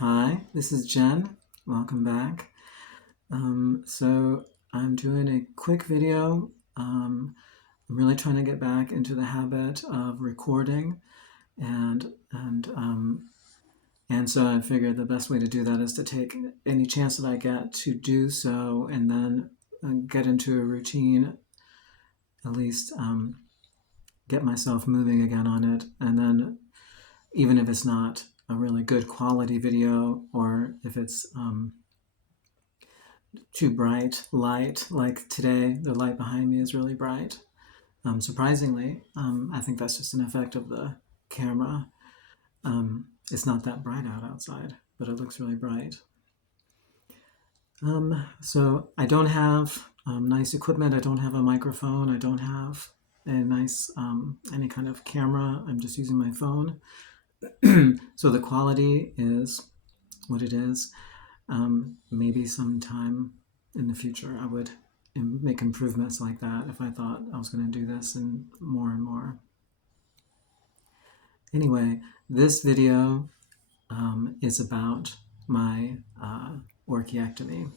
Hi, this is Jen. Welcome back. So I'm doing a quick video. I'm really trying to get back into the habit of recording, and and um, and so I figured the best way to do that is to take any chance that I get to do so, and then get into a routine. At least get myself moving again on it, and then even if it's not a really good quality video, or if it's too bright light, like today the light behind me is really bright. Surprisingly, I think that's just an effect of the camera. It's not that bright outside, but it looks really bright. So I don't have nice equipment. I don't have a microphone. I don't have a nice any kind of camera. I'm just using my phone. So the quality is what it is. Maybe sometime in the future I would make improvements like that if I thought I was going to do this and more. Anyway, this video is about my orchiectomy.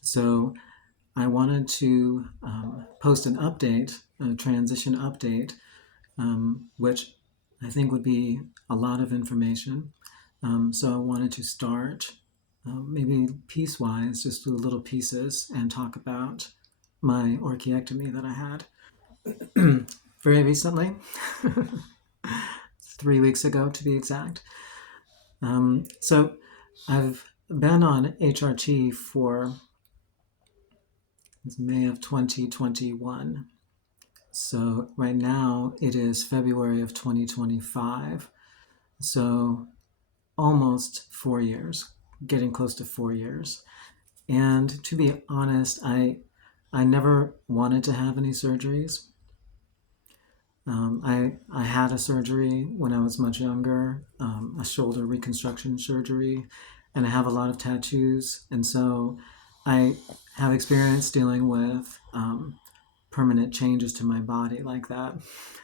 So I wanted to post an update, a transition update, which I think would be a lot of information. So I wanted to start maybe piecewise, just do little pieces and talk about my orchiectomy that I had very recently, 3 weeks ago to be exact. So I've been on HRT for May of 2021. So right now it is February of 2025. So almost 4 years, getting close to 4 years. And to be honest, I never wanted to have any surgeries. I had a surgery when I was much younger, a shoulder reconstruction surgery, and I have a lot of tattoos. And so I have experience dealing with permanent changes to my body like that.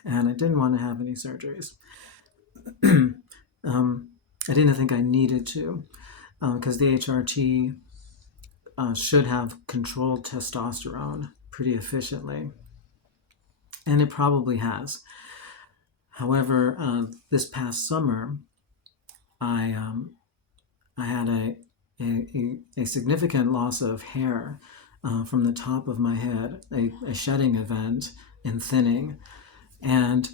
And I didn't want to have any surgeries. I didn't think I needed to, because the HRT should have controlled testosterone pretty efficiently, and it probably has. However, this past summer, I had a significant loss of hair from the top of my head, a shedding event and thinning, and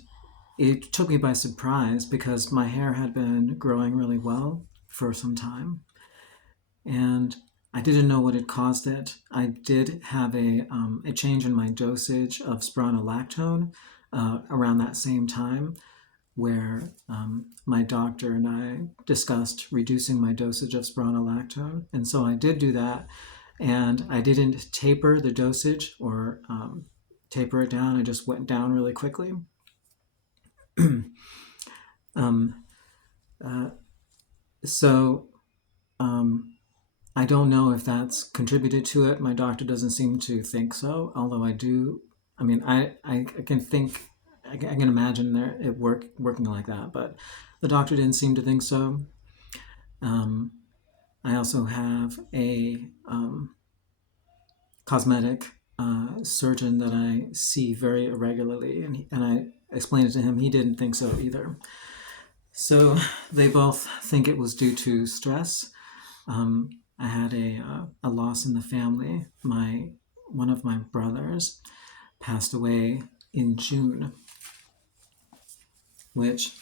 it took me by surprise because my hair had been growing really well for some time, and I didn't know what had caused it. I did have a change in my dosage of spironolactone around that same time, where my doctor and I discussed reducing my dosage of spironolactone. And so I did do that, and I didn't taper the dosage or taper it down. I just went down really quickly. um, so I don't know if that's contributed to it. My doctor doesn't seem to think so, although I do. I mean, I can think, I can imagine it working like that, but the doctor didn't seem to think so. I also have a cosmetic surgeon that I see very irregularly, and I explained it to him. He didn't think so either. So they both think it was due to stress. I had a loss in the family. One of my brothers passed away in June, which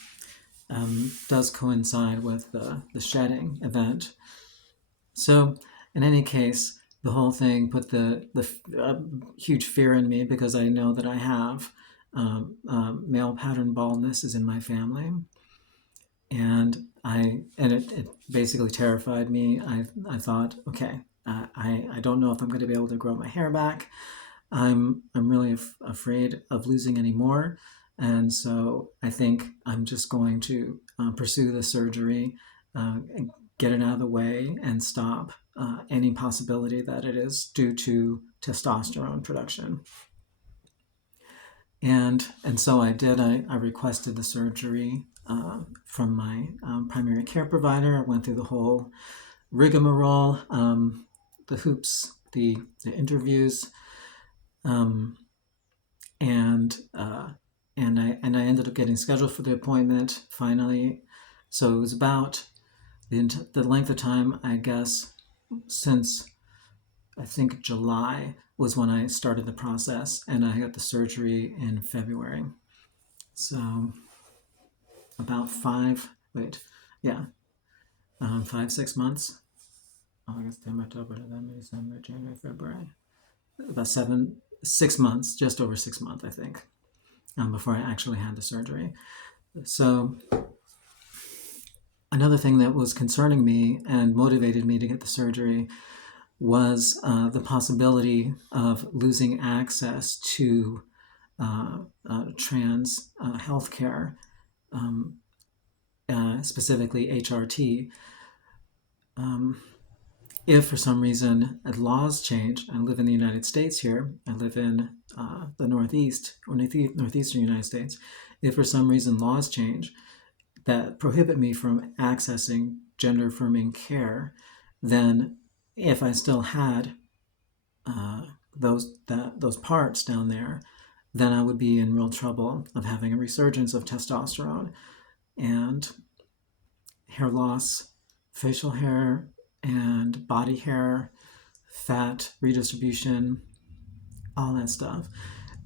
does coincide with the shedding event. So in any case, the whole thing put the huge fear in me, because I know that I have male pattern baldness is in my family, and it basically terrified me. I thought, okay, I don't know if I'm going to be able to grow my hair back. I'm really afraid of losing any more, and so I think I'm just going to pursue the surgery, and get it out of the way, and stop any possibility that it is due to testosterone production. And so I did. I requested the surgery from my primary care provider. I went through the whole rigmarole, the hoops, the interviews, um, and I ended up getting scheduled for the appointment finally. So it was about the length of time, I guess, since I think July was when I started the process, and I got the surgery in February. So about yeah, 5, 6 months. August, September, October, November, December, January, February. About 6 months, just over 6 months, I think, before I actually had the surgery. So another thing that was concerning me and motivated me to get the surgery was the possibility of losing access to trans healthcare, specifically HRT. If for some reason laws change, I live in the United States here, I live in the Northeast or Northeastern United States. If for some reason laws change that prohibit me from accessing gender affirming care, then if I still had those parts down there, then I would be in real trouble of having a resurgence of testosterone and hair loss, facial hair and body hair, fat redistribution, all that stuff.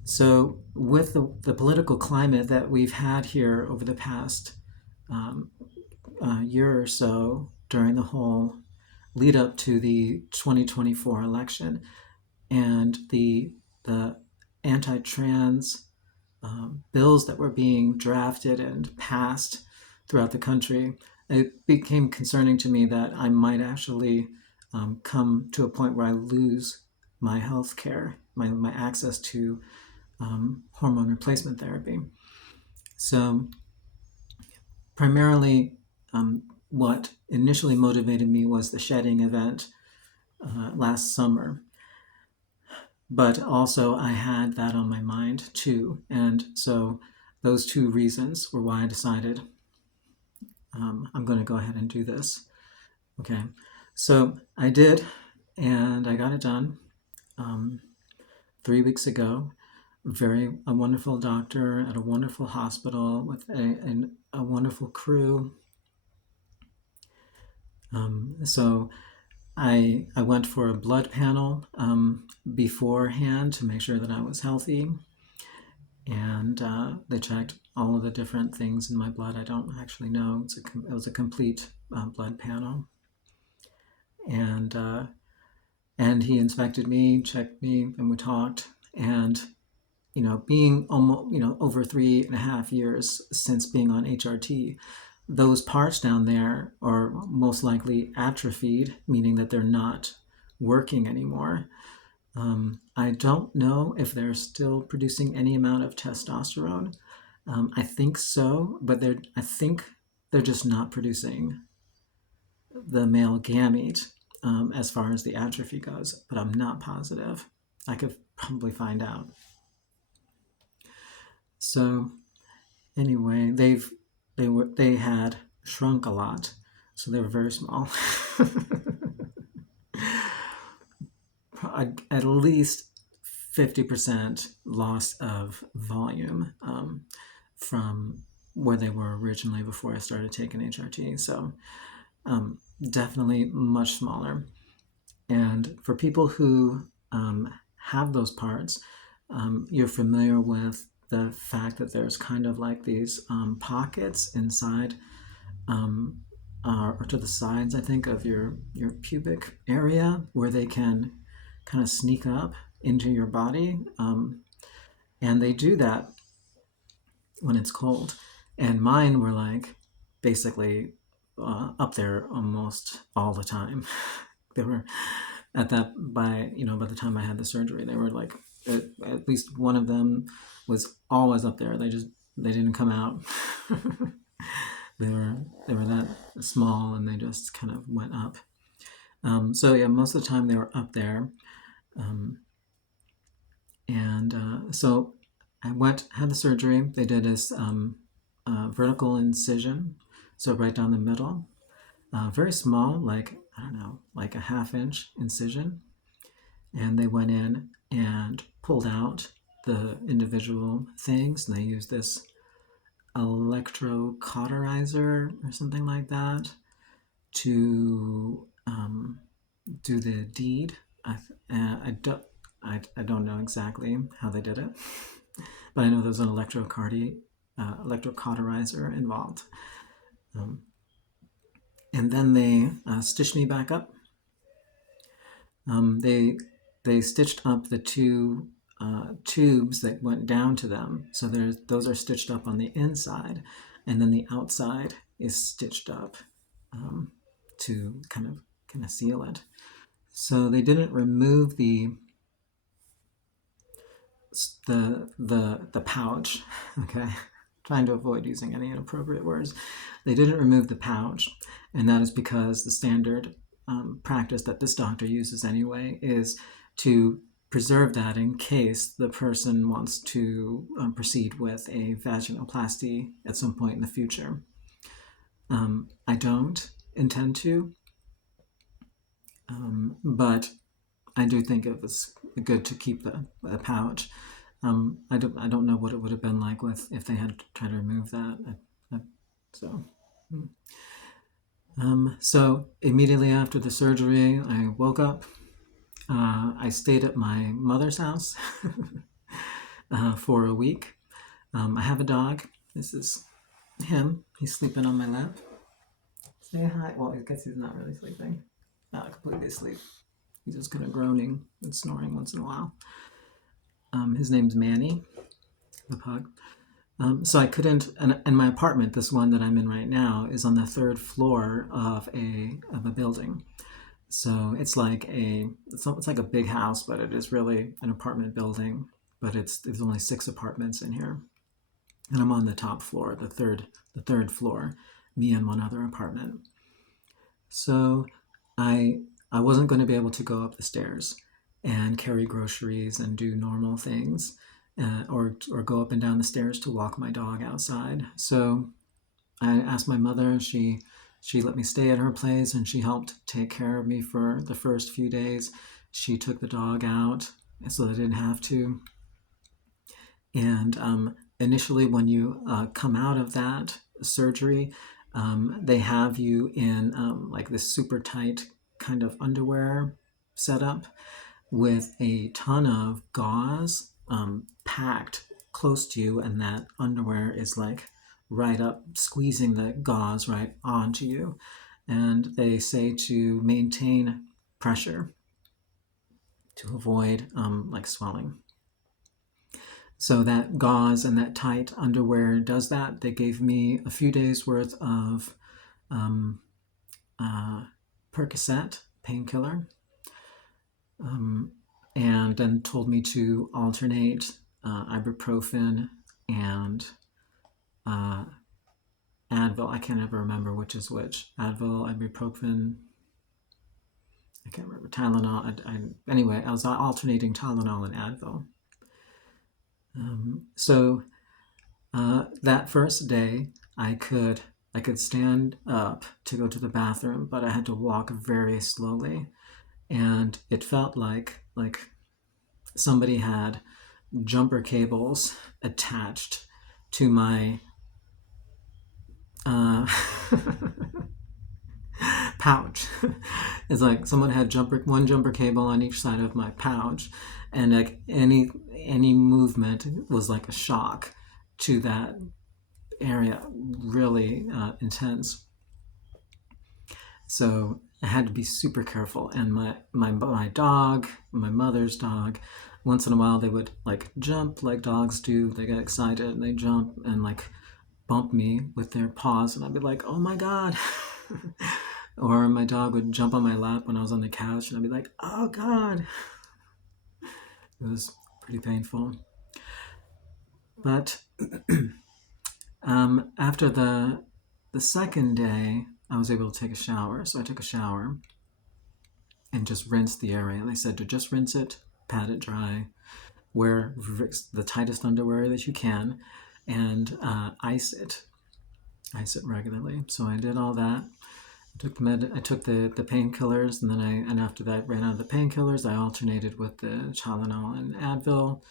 So with the political climate that we've had here over the past year or so during the whole lead up to the 2024 election, and the anti-trans bills that were being drafted and passed throughout the country, it became concerning to me that I might actually come to a point where I lose my health care, my access to hormone replacement therapy. So primarily, what initially motivated me was the shedding event last summer. But also I had that on my mind too. And so those two reasons were why I decided I'm going to go ahead and do this. Okay. So I did, and I got it done 3 weeks ago. A wonderful doctor at a wonderful hospital with a wonderful crew. So I went for a blood panel beforehand to make sure that I was healthy, and they checked all of the different things in my blood. I don't actually know. It was a complete blood panel, and he inspected me, checked me, and we talked. And being almost over 3.5 years since being on HRT, those parts down there are most likely atrophied, meaning that they're not working anymore. I don't know if they're still producing any amount of testosterone. I think so, but I think they're just not producing the male gamete as far as the atrophy goes, but I'm not positive. I could probably find out. So anyway, they had shrunk a lot, so they were very small. At least 50% loss of volume from where they were originally before I started taking HRT. So definitely much smaller. And for people who have those parts, you're familiar with the fact that there's kind of like these pockets inside or to the sides, I think, of your pubic area where they can kind of sneak up into your body. And they do that when it's cold. And mine were like basically up there almost all the time. They were at that by the time I had the surgery, they were like at least one of them was always up there. They didn't come out. they were that small, and they just kind of went up. So yeah, most of the time they were up there. So I had the surgery. They did this vertical incision, so right down the middle, very small, like, I don't know, like a half-inch incision. And they went in and pulled out the individual things, and they used this electrocauterizer or something like that to do the deed. I don't know exactly how they did it, but I know there's an electrocauterizer involved. And then they stitched me back up. They stitched up the two tubes that went down to them. So those are stitched up on the inside, and then the outside is stitched up to kind of seal it. So they didn't remove the pouch. Okay, trying to avoid using any inappropriate words. They didn't remove the pouch, and that is because the standard practice that this doctor uses anyway is to preserve that in case the person wants to proceed with a vaginoplasty at some point in the future. I don't intend to, but I do think it was good to keep the pouch. I don't know what it would have been like if they had tried to remove that. So. So immediately after the surgery, I woke up. I stayed at my mother's house for a week. I have a dog. This is him. He's sleeping on my lap. Say hi. Well, I guess he's not really sleeping. Not completely asleep. He's just kind of groaning and snoring once in a while. His name's Manny, the pug. So I couldn't, and my apartment, this one that I'm in right now, is on the third floor of a building. So it's like a big house, but it is really an apartment building. But there's only 6 apartments in here, and I'm on the top floor, the third floor, me and one other apartment. So I wasn't going to be able to go up the stairs and carry groceries and do normal things, or go up and down the stairs to walk my dog outside. So I asked my mother. She let me stay at her place, and she helped take care of me for the first few days. She took the dog out so that I didn't have to. And initially, when you come out of that surgery, they have you in like this super tight kind of underwear setup with a ton of gauze packed close to you, and that underwear is like right up, squeezing the gauze right onto you. And they say to maintain pressure to avoid like swelling. So that gauze and that tight underwear does that. They gave me a few days worth of Percocet painkiller, and then told me to alternate ibuprofen and Advil. I can't ever remember which is which. Advil, ibuprofen. I can't remember. Tylenol. Anyway, I was alternating Tylenol and Advil. So that first day, I could stand up to go to the bathroom, but I had to walk very slowly, and it felt like somebody had jumper cables attached to my pouch. It's like someone had one jumper cable on each side of my pouch, and like any movement was like a shock to that area, really intense. So I had to be super careful. And my dog, my mother's dog, once in a while they would like jump like dogs do. They get excited and they jump and like bump me with their paws, and I'd be like, oh my God. Or my dog would jump on my lap when I was on the couch, and I'd be like, oh God. It was pretty painful. But after the second day, I was able to take a shower. So I took a shower and just rinsed the area. They said to just rinse it, pat it dry, wear the tightest underwear that you can, and ice it. ice it regularly. So I did all that. I took the painkillers, and then and after that I ran out of the painkillers. I alternated with the Tylenol and Advil,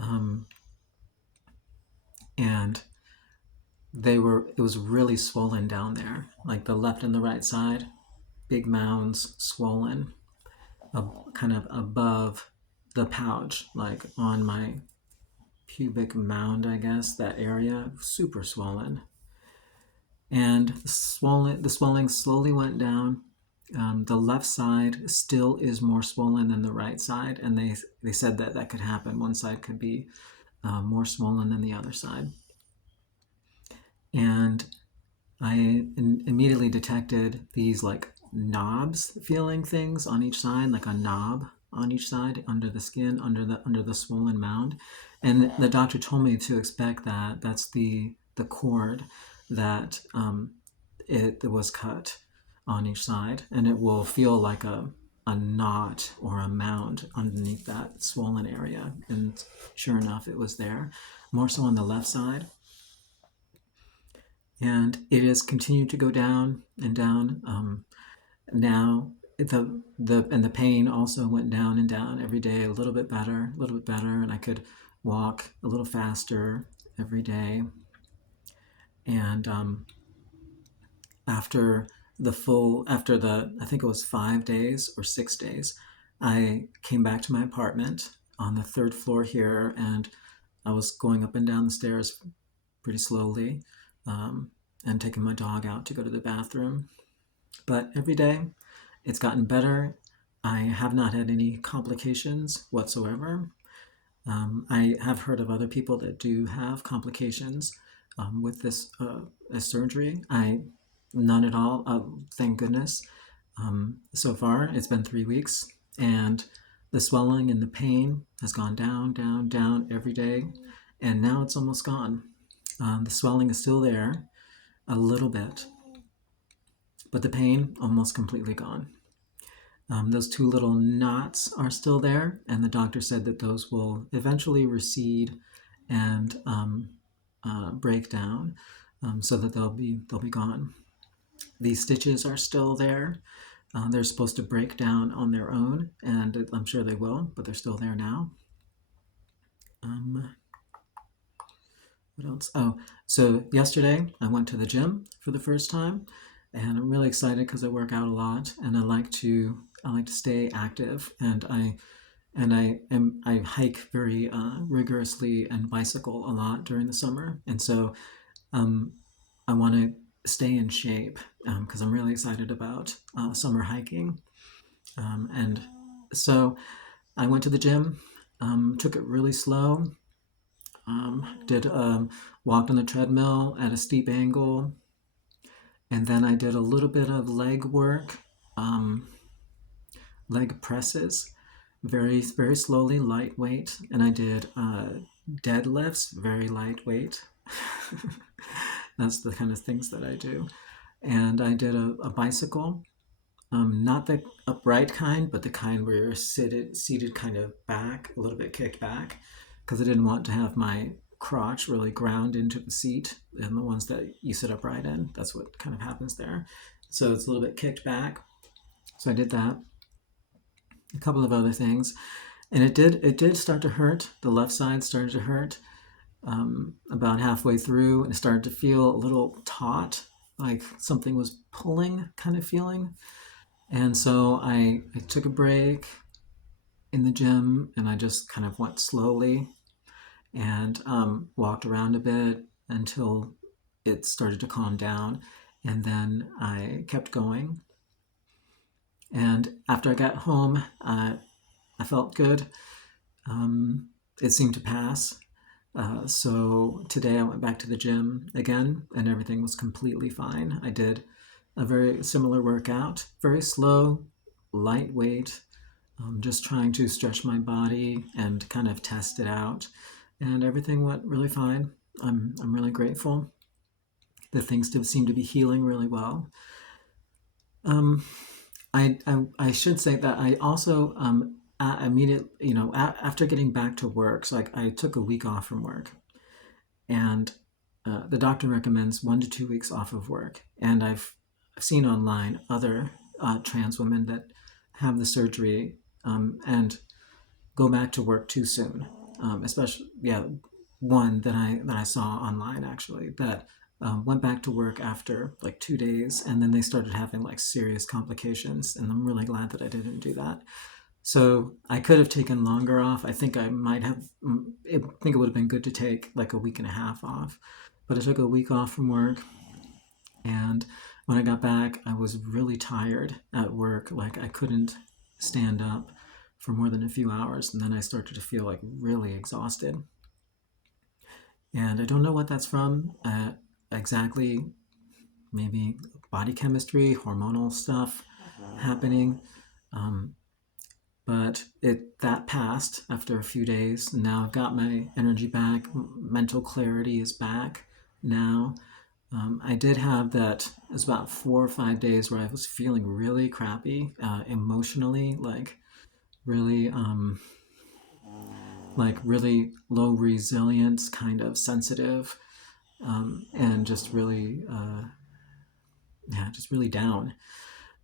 um, and it was really swollen down there, like the left and the right side, big mounds swollen, kind of above the pouch, like on my pubic mound, I guess, that area, super swollen. And the swelling slowly went down. The left side still is more swollen than the right side, and they said that that could happen. One side could be more swollen than the other side. And I immediately detected these like knobs feeling things on each side, like a knob on each side under the skin, under the swollen mound. And the doctor told me to expect that. That's the cord that it was cut on each side, and it will feel like a knot or a mound underneath that swollen area. And sure enough, it was there, more so on the left side. And it has continued to go down and down. Now the pain also went down and down every day, a little bit better, and I could walk a little faster every day. And after the I think it was 5 days or 6 days, I came back to my apartment on the third floor here, and I was going up and down the stairs pretty slowly, and taking my dog out to go to the bathroom. But every day it's gotten better. I have not had any complications whatsoever. I have heard of other people that do have complications with this surgery. None at all, thank goodness. So far, it's been 3 weeks, and the swelling and the pain has gone down, down, down every day, and now it's almost gone. The swelling is still there, a little bit, but the pain almost completely gone. Those two little knots are still there, and the doctor said that those will eventually recede and break down, so that they'll be gone. These stitches are still there. They're supposed to break down on their own, and I'm sure they will, but they're still there now. What else? Oh, so yesterday I went to the gym for the first time, and I'm really excited because I work out a lot, and I like to stay active, and I hike very rigorously and bicycle a lot during the summer, and so I want to stay in shape because I'm really excited about summer hiking, and so I went to the gym, took it really slow, did walked on the treadmill at a steep angle, and then I did a little bit of leg work, leg presses, very very slowly, lightweight, and I did deadlifts, very lightweight. That's the kind of things that I do. And I did a bicycle, not the upright kind, but the kind where you're seated kind of back, a little bit kicked back, because I didn't want to have my crotch really ground into the seat, and the ones that you sit upright in, that's what kind of happens there. So it's a little bit kicked back. So I did that. A couple of other things, and it did start to hurt. The left side started to hurt about halfway through, and it started to feel a little taut, like something was pulling kind of feeling. And so I took a break in the gym, and I just kind of went slowly and walked around a bit until it started to calm down, and then I kept going. And after I got home, I felt good. It seemed to pass. So today I went back to the gym again, and everything was completely fine. I did a very similar workout, very slow, lightweight, just trying to stretch my body and kind of test it out. And everything went really fine. I'm really grateful that things seem to be healing really well. I should say that I also immediately, after getting back to work, so I took a week off from work, and the doctor recommends 1 to 2 weeks off of work, and I've seen online other trans women that have the surgery and go back to work too soon. Especially, yeah, one that I saw online actually that went back to work after like 2 days, and then they started having like serious complications. And I'm really glad that I didn't do that. So I could have taken longer off. I think I might have. I think it would have been good to take like a week and a half off, but I took a week off from work, and when I got back, I was really tired at work. Like I couldn't stand up for more than a few hours, and then I started to feel like really exhausted. And I don't know what that's from exactly. Maybe body chemistry, hormonal stuff happening. Um, but that passed after a few days. Now I've got my energy back. Mental clarity is back now. I did have that. It was about 4 or 5 days where I was feeling really crappy emotionally, really, really low resilience, kind of sensitive, and just really, yeah, just really down.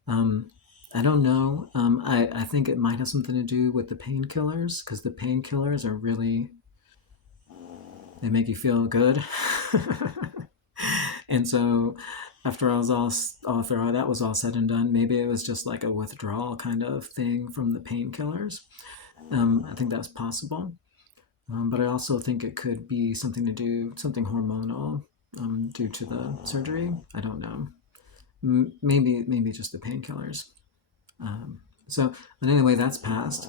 Um, I don't know. I think it might have something to do with the painkillers because the painkillers are really, they make you feel good. And so after all that was all said and done, maybe it was just like a withdrawal kind of thing from the painkillers. I think that's possible. But I also think it could be something hormonal due to the surgery. I don't know. Maybe just the painkillers. Um, but anyway, that's passed,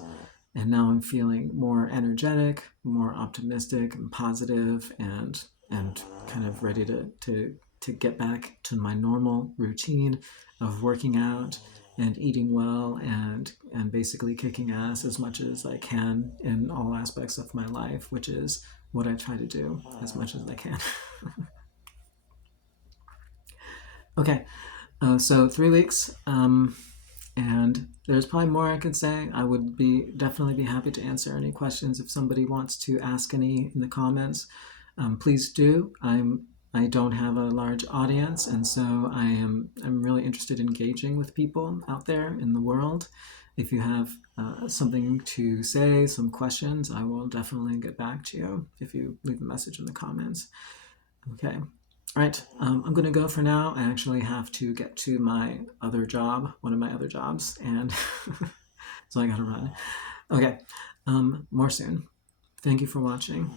and now I'm feeling more energetic, more optimistic, and positive, and kind of ready to get back to my normal routine of working out and eating well and basically kicking ass as much as I can in all aspects of my life, which is what I try to do as much as I can. Okay, so 3 weeks. And there's probably more I could say. I would definitely be happy to answer any questions if somebody wants to ask any in the comments. Please do. I don't have a large audience, and so I'm really interested in engaging with people out there in the world. If you have something to say, some questions, I will definitely get back to you if you leave a message in the comments. Okay. All right, I'm going to go for now. I actually have to get to my other job, one of my other jobs, and so I got to run. Okay, more soon. Thank you for watching.